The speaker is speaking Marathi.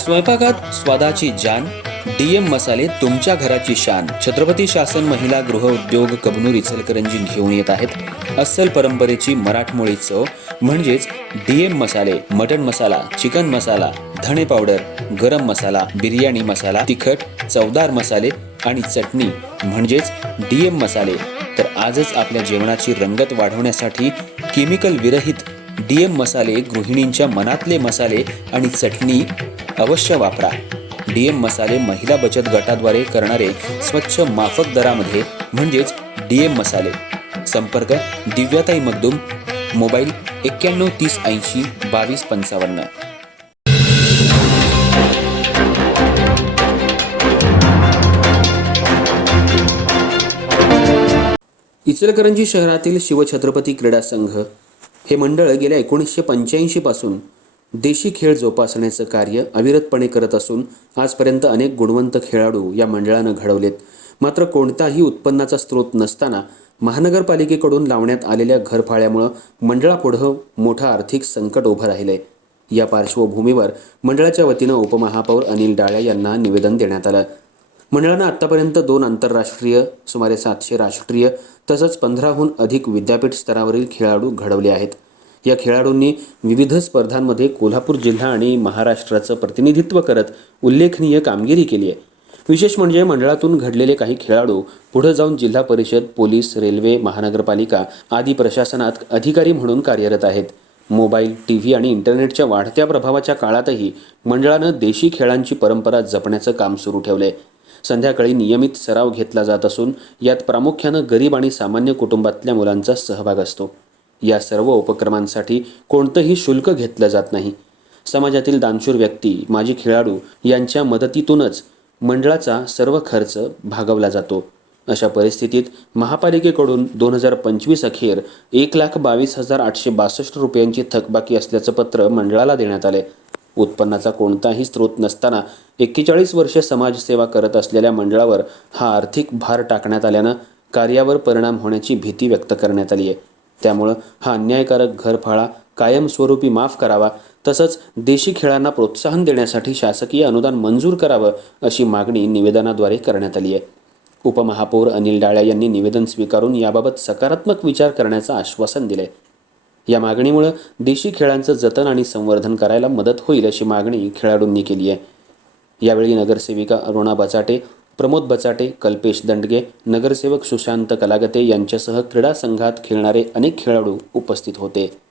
स्वयंपाकात स्वादाची जान, डीएम मसाले तुमच्या घराची शान. छत्रपती शासन महिला गृह उद्योग कबनूर इचलकरंजी घेऊन येत आहेत अस्सल परंपरेची मराठमोळी चव म्हणजेच डीएम मसाले. मटन मसाला, चिकन मसाला, धणे पावडर, गरम मसाला, बिर्याणी मसाला, तिखट चवदार मसाले आणि चटणी म्हणजेच डीएम मसाले. तर आजच आपल्या जेवणाची रंगत वाढवण्यासाठी केमिकल विरहित डीएम मसाले, गृहिणींच्या मनातले मसाले आणि चटणी अवश्य वापरा. डीएम मसाले महिला बचत गटाद्वारे करणारे स्वच्छ माफक दरामध्ये म्हणजेच डीएम मसाले. संपर्क दिव्याताई मगदूम, मोबाईल 9130802255. इचलकरंजी शहरातील शिवछत्रपती क्रीडा संघ हे मंडळ गेल्या 1985 पासून देशी खेळ जोपासण्याचं कार्य अविरतपणे करत असून आजपर्यंत अनेक गुणवंत खेळाडू या मंडळानं घडवलेत. मात्र कोणताही उत्पन्नाचा स्रोत नसताना महानगरपालिकेकडून लावण्यात आलेल्या घरफाळ्यामुळे मंडळापुढं मोठं आर्थिक संकट उभं राहिलंय. या पार्श्वभूमीवर मंडळाच्या वतीनं उपमहापौर अनिल डाळे यांना निवेदन देण्यात आलं. मंडळानं आतापर्यंत 2 आंतरराष्ट्रीय, सुमारे 700 राष्ट्रीय तसंच 15हून अधिक विद्यापीठ स्तरावरील खेळाडू घडवले आहेत. या खेळाडूंनी विविध स्पर्धांमध्ये कोल्हापूर जिल्हा आणि महाराष्ट्राचं प्रतिनिधित्व करत उल्लेखनीय कामगिरी केली आहे. विशेष म्हणजे मंडळातून घडलेले काही खेळाडू पुढे जाऊन जिल्हा परिषद, पोलीस, रेल्वे, महानगरपालिका आदी प्रशासनात अधिकारी म्हणून कार्यरत आहेत. मोबाईल, टीव्ही आणि इंटरनेटच्या वाढत्या प्रभावाच्या काळातही मंडळानं देशी खेळांची परंपरा जपण्याचं काम सुरू ठेवलंय. संध्याकाळी नियमित सराव घेतला जात असून यात प्रामुख्यानं गरीब आणि सामान्य कुटुंबातल्या मुलांचा सहभाग असतो. या सर्व उपक्रमांसाठी कोणतंही शुल्क घेतलं जात नाही. समाजातील दानशूर व्यक्ती, माजी खेळाडू यांच्या मदतीतूनच मंडळाचा सर्व खर्च भागवला जातो. अशा परिस्थितीत महापालिकेकडून 2025 अखेर 1,22,862 रुपयांची थकबाकी असल्याचं पत्र मंडळाला देण्यात आले. उत्पन्नाचा कोणताही स्रोत नसताना 41 वर्ष समाजसेवा करत असलेल्या मंडळावर हा आर्थिक भार टाकण्यात आल्यानं कार्यावर परिणाम होण्याची भीती व्यक्त करण्यात आली आहे. त्यामुळं हा अन्यायकारक घरफाळा कायमस्वरूपी माफ करावा, तसंच देशी खेळांना प्रोत्साहन देण्यासाठी शासकीय अनुदान मंजूर करावं अशी मागणी निवेदनाद्वारे करण्यात आली आहे. उपमहापौर अनिल डाळे यांनी निवेदन स्वीकारून याबाबत सकारात्मक विचार करण्याचं आश्वासन दिलंय. या मागणीमुळे देशी खेळांचं जतन आणि संवर्धन करायला मदत होईल अशी मागणी खेळाडूंनी केली आहे. यावेळी नगरसेविका अरुणा बचाटे, प्रमोद बचाटे, कल्पेश दंडगे, नगरसेवक सुशांत कलागते यांच्यासह क्रीडा संघात खेळणारे अनेक खेळाडू उपस्थित होते.